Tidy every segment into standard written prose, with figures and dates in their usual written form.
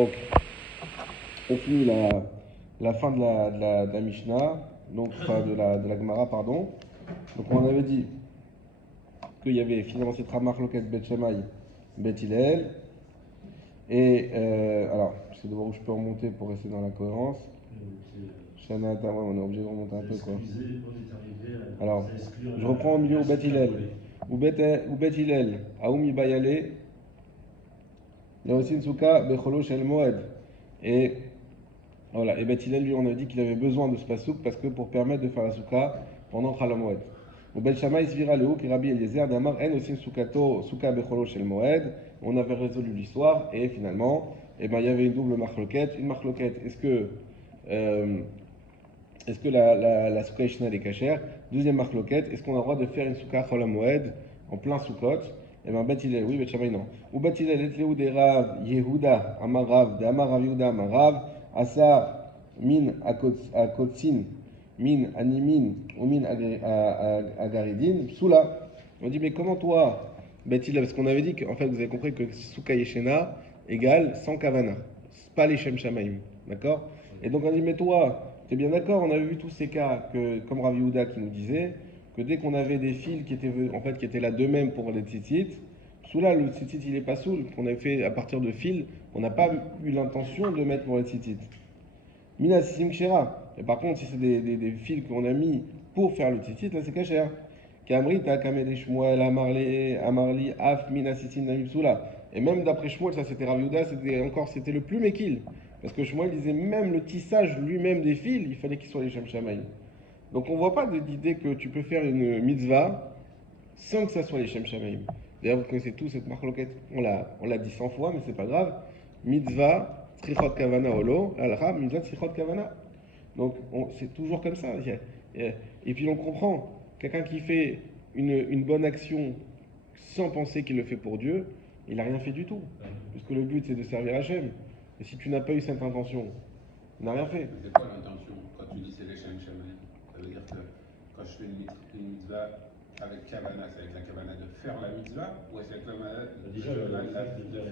Donc, on finit la fin de la Mishnah, donc enfin de la Gemara, pardon. Donc on avait dit qu'il y avait finalement cette Marloket Bet Shammai, Bet Hillel. Et alors, je sais de voir où je peux remonter pour rester dans la cohérence. Shana, ouais, on est obligé de remonter un peu quoi. Alors, je reprends au milieu au Bet Hillel. Ou Bet Hillel, Aoumi Bayale, il y a aussi une souka Becholo Shel Moed. Et voilà, et Bet Hillel, lui, on a dit qu'il avait besoin de ce pasouk parce que pour permettre de faire la souka pendant Chal Moed. Ou Bet Shammai Svira Lehu, qui Rabbi Eliezer d'Amar En aussi souka Becholo Shel Moed. On avait résolu l'histoire et finalement, eh ben, il y avait une double marloquette. Une marloquette, euh, est-ce que la souka Ishna est cachère? Deuxième marloquette, est-ce qu'on a le droit de faire une souka Chol Moed en plein soukot? Eh bien, Bet Hillel, oui, Bet Shammai, non. Ou Bet Hillel, et Léou des Rav, Yehuda, Amarav, de Amarav Yehuda, Amarav, Asa, Min, Akotsin, Min, Animin, ou Min, Agaridin, Psula. On dit, mais comment toi, Bet Hillel, parce qu'on avait dit qu'en fait, vous avez compris que Souka Yeshena égale sans Kavana. C'est pas les Shem Shamaim, d'accord? Et donc on dit, mais toi, tu es bien d'accord, on avait vu tous ces cas, que, comme Rav Yehuda qui nous disait, que dès qu'on avait des fils qui étaient là d'eux-mêmes pour les tzitzit, sous là, le tzitzit il est pas soul, qu'on avait fait à partir de fils, on n'a pas eu l'intention de mettre pour les tzitzit. Mina sisim kshera. Et par contre, si c'est des fils qu'on a mis pour faire le tzitzit, là c'est kasher. Kamri ta kamede shmuel amarli af mina sisim namim soula. Et même d'après Shmuel, ça c'était Rav Yehuda, c'était le plus mékil. Parce que Shmuel disait même le tissage lui-même des fils, il fallait qu'il soit les Shem Shamaim. Donc on ne voit pas d'idée que tu peux faire une mitzvah sans que ça soit les Shem Shamaim. D'ailleurs, vous connaissez tous cette marloquette, on l'a dit 100 fois, mais c'est pas grave. Mitzvah, tzrichot kavana olo, alra, mitzvah, tzrichot kavana. Donc c'est toujours comme ça. Et puis on comprend, quelqu'un qui fait une bonne action sans penser qu'il le fait pour Dieu, il n'a rien fait du tout. Puisque le but c'est de servir Hachem. Et si tu n'as pas eu cette intention, tu n'as rien fait. C'est quoi l'intention quand tu dis c'est les Shem Shamaim? Ça veut dire que quand je fais une mitzvah avec Kavana, c'est avec la Kavana de faire la mitzvah ou est-ce avec la Kavana de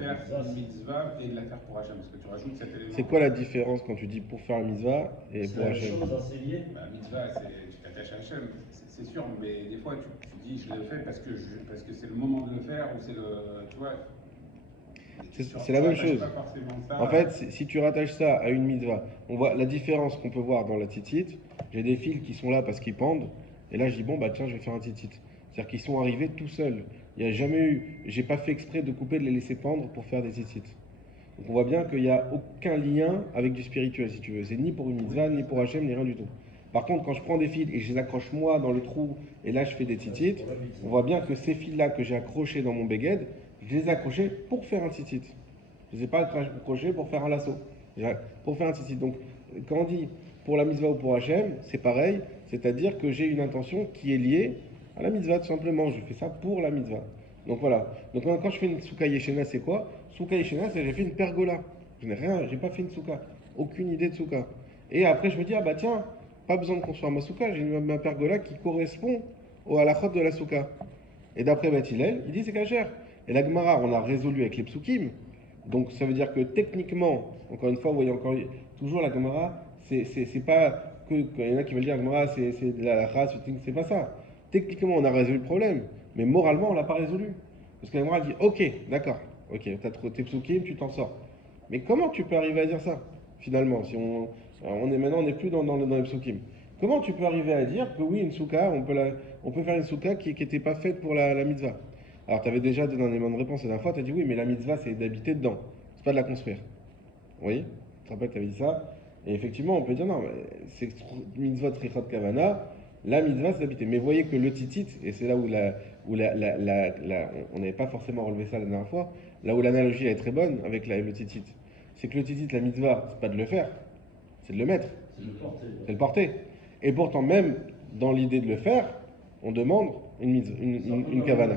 faire une mitzvah et de la faire pour Hachem? Parce que tu rajoutes cet élément. C'est quoi la différence quand tu dis pour faire la mitzvah et pour Hachem? C'est lié. La mitzvah, tu t'attaches à Hachem, c'est sûr, mais des fois tu dis je le fais parce que c'est le moment de le faire ou c'est le. Tu vois. C'est la même chose. En fait, si tu rattaches ça à une mitzvah, on voit la différence qu'on peut voir dans la tzitzit. J'ai des fils qui sont là parce qu'ils pendent, et là je dis bon bah tiens je vais faire un tzitzit. C'est-à-dire qu'ils sont arrivés tout seuls. Il n'y a jamais eu, j'ai pas fait exprès de couper, de les laisser pendre pour faire des tzitzit. Donc on voit bien qu'il n'y a aucun lien avec du spirituel si tu veux. C'est ni pour une mitzvah, ni pour Hachem, ni rien du tout. Par contre, quand je prends des fils et je les accroche moi dans le trou, et là je fais des tzitzit, on voit bien que ces fils-là que j'ai accrochés dans mon beged, je les ai accrochés pour faire un tzitzit. Je ne les ai pas accrochés pour faire un lasso. Pour faire un tzitzit. Donc, quand on dit pour la mitzvah ou pour Hachem, c'est pareil. C'est-à-dire que j'ai une intention qui est liée à la mitzvah, tout simplement. Je fais ça pour la mitzvah. Donc voilà. Donc quand je fais une souka yeshena, c'est quoi? Souka yeshena, c'est j'ai fait une pergola. Je n'ai rien, j'ai pas fait une souka. Aucune idée de souka. Et après, je me dis, ah bah tiens, pas besoin de construire ma souka, j'ai ma pergola qui correspond à la chôte de la souka. Et d'après Bet Hillel, il dit c'est cachère. Et la Gemara, on a résolu avec les psukim. Donc ça veut dire que techniquement, encore une fois, vous voyez encore toujours la Gemara, c'est pas que il y en a qui veulent dire la Gemara, c'est de la race, c'est pas ça. Techniquement, on a résolu le problème, mais moralement, on l'a pas résolu. Parce que la Gemara dit, ok, d'accord, ok, t'as tes psukim, tu t'en sors. Mais comment tu peux arriver à dire ça, finalement, si on n'est plus dans les psukim. Comment tu peux arriver à dire que oui, une souka, on peut faire une souka qui n'était pas faite pour la mitzvah? Alors, tu avais déjà donné un élément de réponse la dernière fois, tu as dit oui, mais la mitzvah, c'est d'habiter dedans, c'est pas de la construire. Oui, tu te rappelles, tu avais dit ça. Et effectivement, on peut dire non, c'est mitzvah trichot kavana, la mitzvah, c'est d'habiter. Mais voyez que le titit, et c'est là où on n'avait pas forcément relevé ça la dernière fois, là où l'analogie est très bonne avec le titit, c'est que le titit, la mitzvah, c'est pas de le faire, c'est de le mettre. C'est le porter. Et pourtant, même dans l'idée de le faire, on demande une kavana.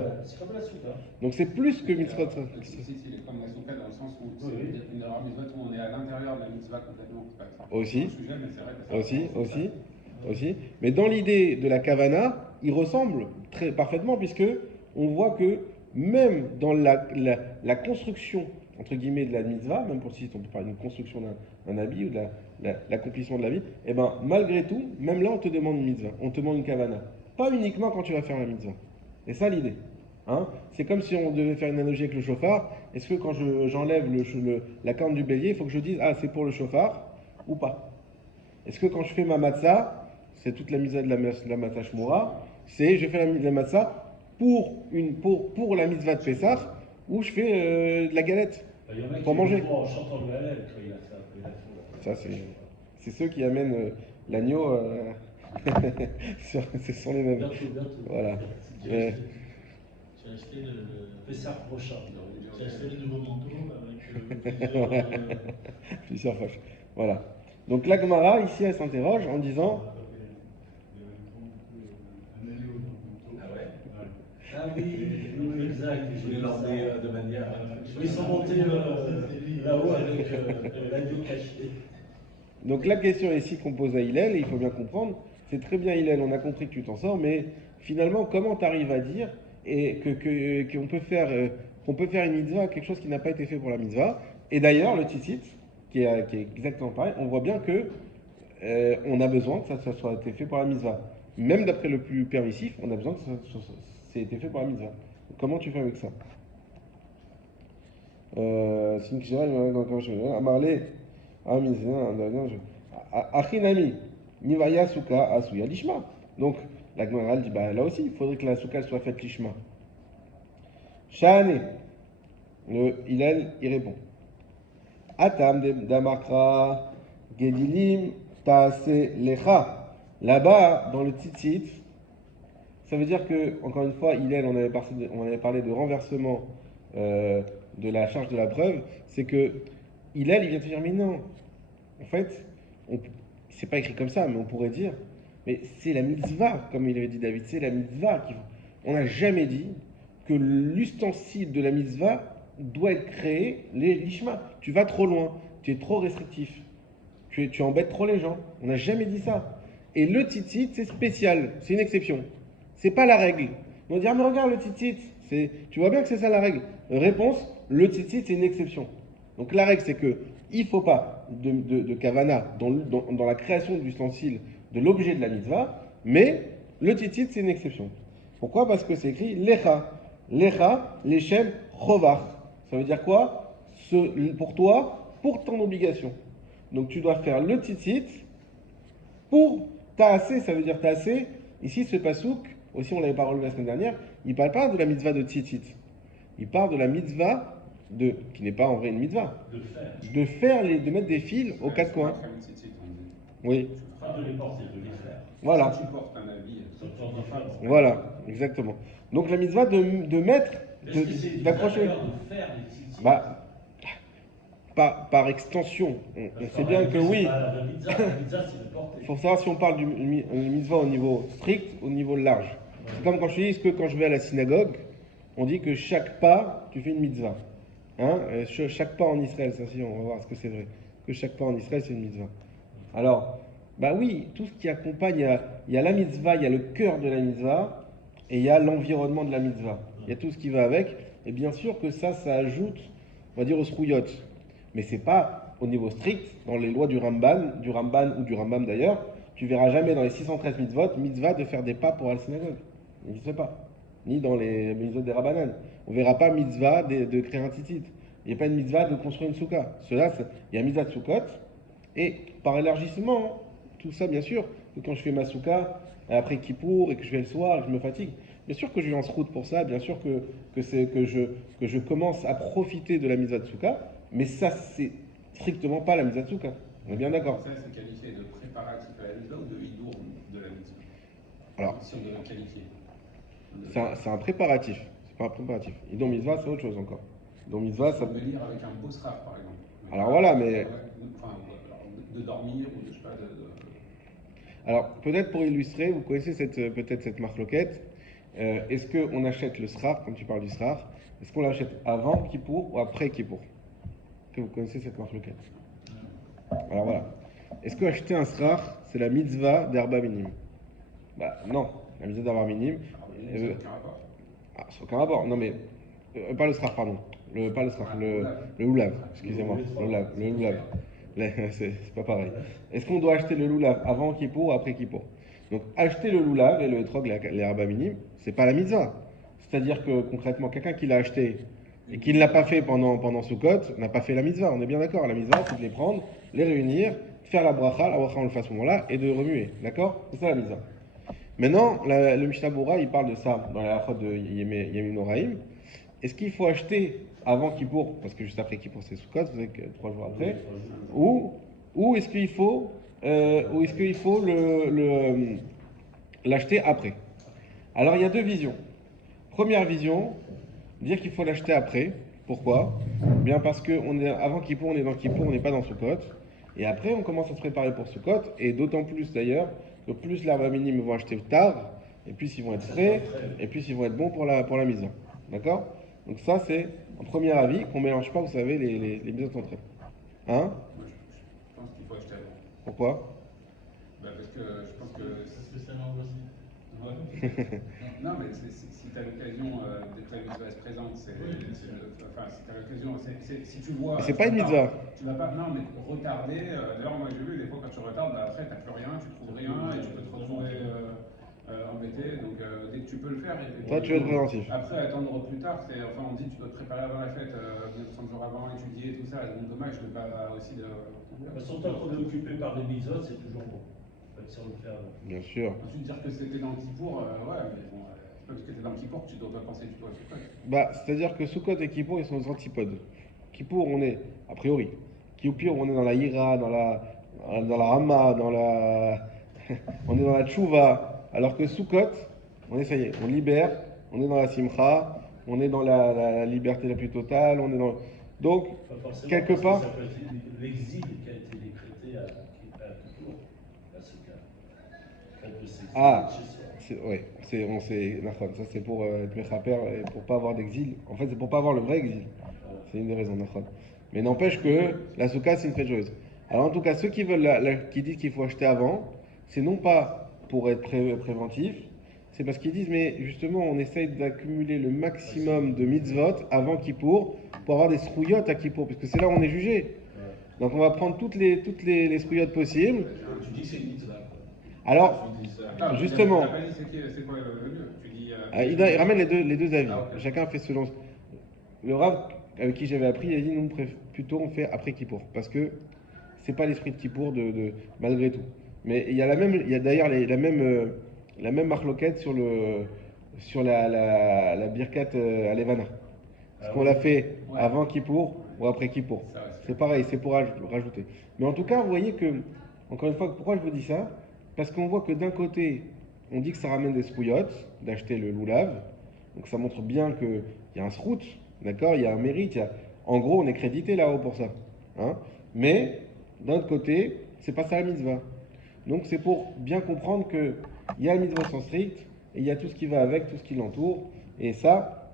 Donc c'est plus que mitzvah. Si, il est comme la souka dans le sens où c'est une mitzvah où on est à l'intérieur de la mitzvah complètement. Aussi. Mais dans l'idée de la kavana, il ressemble très parfaitement puisque on voit que même dans la construction, entre guillemets, de la mitzvah, même pour si on peut parler d'une construction d'un habit ou de l'accomplissement de la vie, et ben malgré tout, même là, on te demande une mitzvah, on te demande une kavana. Pas uniquement quand tu vas faire la mitzvah. C'est ça l'idée. Hein? C'est comme si on devait faire une analogie avec le chauffard. Est-ce que quand j'enlève la corne du bélier, il faut que je dise, ah, c'est pour le chauffard ou pas? Est-ce que quand je fais ma matzah, c'est toute la mitzvah de la matzah shmura, c'est je fais la matzah pour la mitzvah de Pessah, ou je fais de la galette pour manger. En chantant le Hallel, quand il a fait un peu la Ça, c'est ceux qui amènent l'agneau. Ce sont les mêmes. Bientôt. Voilà. Tu as acheté le Pessah prochain. Tu as acheté le nouveau manteau avec Plusieurs fâches. Voilà. Donc la Gemara, ici, elle s'interroge en disant. Ah oui, exact. Je voulais l'emmener de manière. Ils sont montés là-haut avec l'agneau caché. Donc la question ici qu'on pose à Hillel, et il faut bien comprendre, c'est très bien Hillel, on a compris que tu t'en sors, mais finalement, comment tu arrives à dire et qu'on peut faire une mitzvah, quelque chose qui n'a pas été fait pour la mitzvah. Et d'ailleurs, le tzitzit, qui est exactement pareil, on voit bien que on a besoin que ça soit été fait pour la mitzvah. Même d'après le plus permissif, on a besoin que ça ait été fait pour la mitzvah. Donc, comment tu fais avec ça? Amarle, Achinami, Nivaya Souka Asuya Lishma. Donc, la Gemara dit, bah, là aussi, il faudrait que la Souka soit faite Lishma. Shane, Hillel, il répond. Atam Damakra Gedilim Taase Lecha. Là-bas, dans le tzitzit, ça veut dire que, encore une fois, Hillel, on avait parlé de renversement de la charge de la preuve, c'est que Hillel, il vient te dire, mais non, en fait, c'est pas écrit comme ça, mais on pourrait dire, mais c'est la mitzvah, comme il avait dit David, c'est la mitzvah. On n'a jamais dit que l'ustensile de la mitzvah doit être créé, l'ishma. Tu vas trop loin, tu es trop restrictif, tu embêtes trop les gens. On n'a jamais dit ça. Et le tzitzit, c'est spécial, c'est une exception. C'est pas la règle. On va dire, mais regarde le tzitzit, tu vois bien que c'est ça la règle. Réponse, le tzitzit, c'est une exception. Donc la règle, c'est que il ne faut pas de kavana dans la création de l'ustensile, de l'objet de la mitzvah, mais le tzitzit, c'est une exception. Pourquoi? Parce que c'est écrit lecha. Lecha, leshem, chovar. Ça veut dire quoi? Pour toi, pour ton obligation. Donc tu dois faire le tzitzit pour ta'asé, ça veut dire ta'asé. Ici, ce pasouk, aussi on l'avait pas relevé la semaine dernière, il ne parle pas de la mitzvah de tzitzit. Il parle de la mitzvah qui n'est pas en vrai une mitzvah. De mettre des fils aux quatre coins. Oui. De les porter, de les faire. Voilà. Si tu portes un habit, voilà, exactement. Donc la mitzvah de mettre, d'accrocher. De faire les tzitzit. Bah, par extension, on sait bien que oui. La mitzvah, c'est de porter. Il faut savoir si on parle du mitzvah au niveau strict ou au niveau large. C'est comme quand je dis que quand je vais à la synagogue, on dit que chaque pas, tu fais une mitzvah. Hein? Chaque pas en Israël, ça si, on va voir est-ce que c'est vrai. Que chaque pas en Israël, c'est une mitzvah. Alors, bah oui, tout ce qui accompagne, il y a la mitzvah, il y a le cœur de la mitzvah, et il y a l'environnement de la mitzvah. Il y a tout ce qui va avec, et bien sûr que ça ajoute, on va dire, aux srouillottes. Mais c'est pas au niveau strict, dans les lois du Ramban ou du Rambam d'ailleurs, tu verras jamais dans les 613 mitzvah de faire des pas pour aller à la synagogue. Il n'existe pas. Ni dans les mitzvot des Rabbanan. On verra pas mitzvah de créer un tzitzit. Il n'y a pas une mitzvah de construire une souka. Il y a mitzvah de soukot, et par élargissement, tout ça bien sûr, que quand je fais ma souka, après Kippour, et que je vais le soir, et que je me fatigue, bien sûr que je vais en route pour ça, bien sûr que je commence à profiter de la mitzvah de souka, mais ça, c'est strictement pas la mitzvah de souka. On est bien d'accord. Ça, c'est qualifié de préparatif à la mitzvah ou de hidour de la mitzvah? Alors, si on devait qualifier. C'est un préparatif. C'est pas un préparatif. Idon mitzvah, c'est autre chose encore. Idon mitzvah, ça peut lire avec un beau sraf, par exemple. Alors voilà, mais. Enfin, de dormir ou de, je sais pas, Alors, peut-être pour illustrer, vous connaissez peut-être cette marloquette. Est-ce qu'on achète le sraf, quand tu parles du sraf, est-ce qu'on l'achète avant Kippour ou après Kippour? Est-ce que vous connaissez cette marloquette? Alors voilà. Est-ce que acheter un sraf, c'est la mitzvah d'Arba Minim? Bah non, la mitzvah d'Arba Minim. aucun rapport. C'est aucun rapport. Non mais, pas le sraf, pardon. pas le srach, le loulav, excusez-moi, le loulav. C'est pas pareil. Est-ce qu'on doit acheter le loulav avant Kippour ou après Kippour? Donc acheter le loulav et le etrog, les rabba minim, c'est pas la mitzvah. C'est-à-dire que concrètement, quelqu'un qui l'a acheté et qui ne l'a pas fait pendant Sukkot n'a pas fait la mitzvah. On est bien d'accord, la mitzvah c'est de les prendre, les réunir, faire la bracha on le fait à ce moment-là et de remuer. D'accord? C'est ça la mitzvah. Maintenant, le Mishnah Bora, il parle de ça dans la halachot de Yamin Noraim. Est-ce qu'il faut acheter avant Kippour, parce que juste après Kippour c'est Sukkot, vous savez que 3 jours après, ou est-ce qu'il faut, l'acheter après? Alors il y a deux visions. Première vision, dire qu'il faut l'acheter après. Pourquoi? Bien parce que avant Kippour, on est dans Kippour, on n'est pas dans Sukkot. Et après, on commence à se préparer pour Sukkot, et d'autant plus d'ailleurs que plus les rabba minim vont acheter tard, et plus ils vont être frais, et plus ils vont être bons pour la mise. D'accord? Donc ça, c'est un premier avis qu'on ne mélange pas, vous savez, les mises entre elles. Hein? Moi, je pense qu'il faut acheter avant. Pourquoi? Parce que je pense que... Parce que c'est un angle aussi. Ouais. non, mais si tu as l'occasion, dès que la mitzvah se présente, si tu as l'occasion, si tu vois... Mais c'est pas une mitzvah. Tu vas pas, non, mais retarder, d'ailleurs, moi j'ai vu, des fois quand tu retardes, après tu n'as plus rien, tu trouves rien, et tu peux te retrouver embêté, donc dès que tu peux le faire... Toi, tu veux être préventif. Après, attendre plus tard, on dit tu dois te préparer avant la fête, bien 30 jours avant, étudier, tout ça, donc dommage de pas aussi de... Surtout qu'on est occupé par des mitzvot, c'est toujours bon. Si on le fait avant. Bien sûr. Ensuite, dire que c'était dans le Kippour, ouais, mais bon, c'est pas parce que t'es dans le Kippour que tu dois pas penser du tout à Sukkot. Bah, c'est-à-dire que Sukkot et Kippour, ils sont aux antipodes. Kippour, on est, a priori, Kippour, on est dans la Hira, dans la Rama, on est dans la Tchouva, alors que Sukkot, on est, ça y est, on libère, on est dans la Simcha, on est dans la liberté la plus totale, on est dans... Donc, quelque part... Ça peut être l'exil qui a été décrété à Kippour, à Sukkot. Ah, ouais, ça c'est pour être mechaper et pour pas avoir d'exil. En fait, c'est pour pas avoir le vrai exil. C'est une des raisons, nachon. Mais n'empêche que la souka c'est une fête joyeuse. Alors en tout cas, ceux qui veulent, qui disent qu'il faut acheter avant, c'est non pas pour être préventif, c'est parce qu'ils disent mais justement on essaye d'accumuler le maximum de mitzvot avant Kippour pour avoir des srouillottes à Kippour, parce que c'est là où on est jugé. Donc on va prendre toutes les srouillottes possibles. Tu dis que c'est une mitzvah. Alors, justement, c'est quoi le lieu? Tu dis, il ramène les deux avis. Ah, okay. Chacun fait selon. Le Rav avec qui j'avais appris, il a dit nous plutôt on fait après Kippour, parce que c'est pas l'esprit de Kippour malgré tout. Mais il y a d'ailleurs la même marloquette sur la birkat à Levana. Est-ce qu'on l'a fait avant Kippour ou après Kippour? C'est pareil, c'est pour rajouter. Mais en tout cas, vous voyez que, encore une fois, pourquoi je vous dis ça? Parce qu'on voit que d'un côté, on dit que ça ramène des spouillottes, d'acheter le loulav. Donc ça montre bien qu'il y a un srout, d'accord? Il y a un mérite. En gros, on est crédité là-haut pour ça. Hein? Mais d'un autre côté, c'est pas ça la mitzvah. Donc c'est pour bien comprendre qu'il y a la mitzvah sans strict, et il y a tout ce qui va avec, tout ce qui l'entoure. Et ça,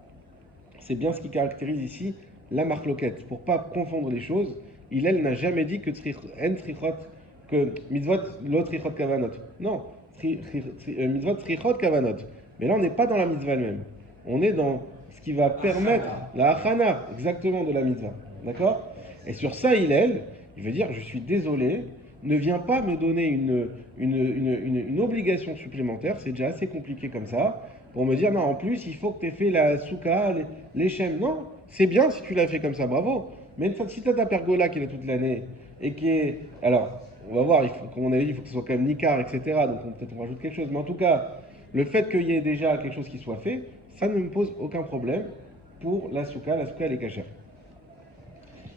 c'est bien ce qui caractérise ici la marloquette. Pour pas confondre les choses, elle n'a jamais dit que que mitzvot lo trichot kavanot. Non, mitzvot trichot kavanot. Mais là, on n'est pas dans la mitzvah elle-même. On est dans ce qui va permettre la achana, exactement, de la mitzvah. D'accord? Et sur ça, il veut dire, je suis désolé, ne viens pas me donner une obligation supplémentaire, c'est déjà assez compliqué comme ça, pour me dire, non, en plus, il faut que tu aies fait la souka, les shem. Non, c'est bien si tu l'as fait comme ça, bravo. Mais si tu as ta pergola qui est là toute l'année, et qui est... Alors, on va voir, comme on avait dit, il faut que ce soit quand même nicar, etc. Donc peut-être on rajoute quelque chose. Mais en tout cas, le fait qu'il y ait déjà quelque chose qui soit fait, ça ne me pose aucun problème pour la souka. La souka, elle est cachère.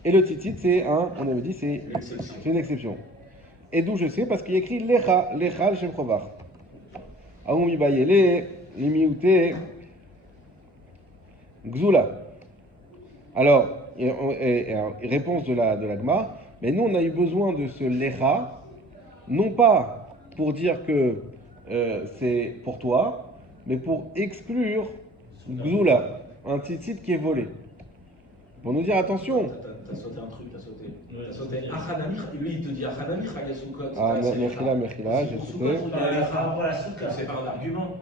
Et le tzitzit, on avait dit, c'est une exception. Et d'où je sais, parce qu'il y a écrit Lecha, le Shem Chovar. Aoumi Bayele, Limiouté, Gzula. Alors, réponse de la Gemara. Mais nous, on a eu besoin de ce lecha, non pas pour dire que c'est pour toi, mais pour exclure gzula, un tzitzit qui est volé. Pour nous dire attention. T'as sauté un truc, t'as sauté Achanamich, lui il te dit Achanamich, Hayasukot. Ah, Mechila, j'ai sauté. C'est pas un argument.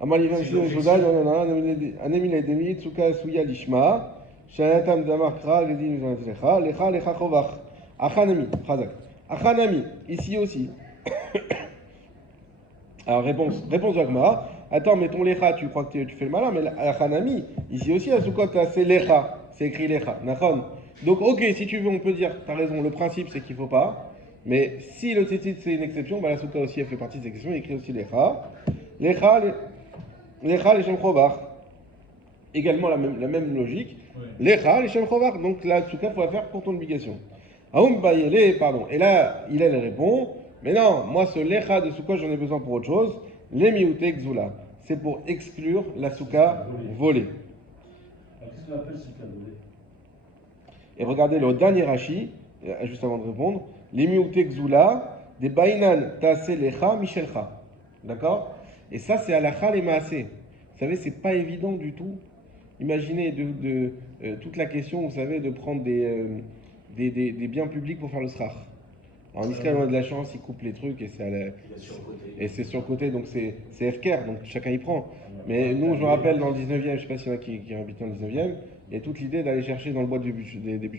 Amal Ivan Juda, Anemile Demi, Tsuka Suya Lishma. Shanatam damar kra, gedin lecha, lecha, lecha chovach. Achanami, chazak. Achanami, ici aussi. Alors, réponse de Agmara. Attends, mais ton lecha, tu crois que tu fais le malin, mais achanami, ici aussi, à Sukkot, c'est lecha. C'est écrit lecha. Nachon. Donc, ok, si tu veux, on peut dire, t'as raison, le principe, c'est qu'il ne faut pas. Mais si le tzitzit, c'est une exception, bah, la Sukkot aussi, elle fait partie de cette exception. Il écrit aussi lecha. Lecha, lecha, leshem chovach. Également la même logique. Lecha, leshem chovach. Donc, la Sukkot, il faut la faire pour ton obligation. Aoum bayele, pardon. Et là, il répond, mais non, moi, ce lecha de Sukkot, j'en ai besoin pour autre chose. Les miouté xula. C'est pour exclure la souka volée. Alors, qu'est-ce qu'on appelle souka volée? Et regardez le dernier Rashi, juste avant de répondre. Les miouté xula, des bainan tase lecha michelcha. D'accord? Et ça, c'est halakha les maasé. Vous savez, c'est pas évident du tout. Imaginez toute la question, vous savez, de prendre des biens publics pour faire le srach. En Israël, on a de la chance, ils coupent les trucs et c'est surcoté, donc c'est FKR, donc chacun y prend. Mais nous, je me rappelle dans le 19e, je ne sais pas s'il y en a qui habitent dans le 19e, il y a toute l'idée d'aller chercher dans le bois des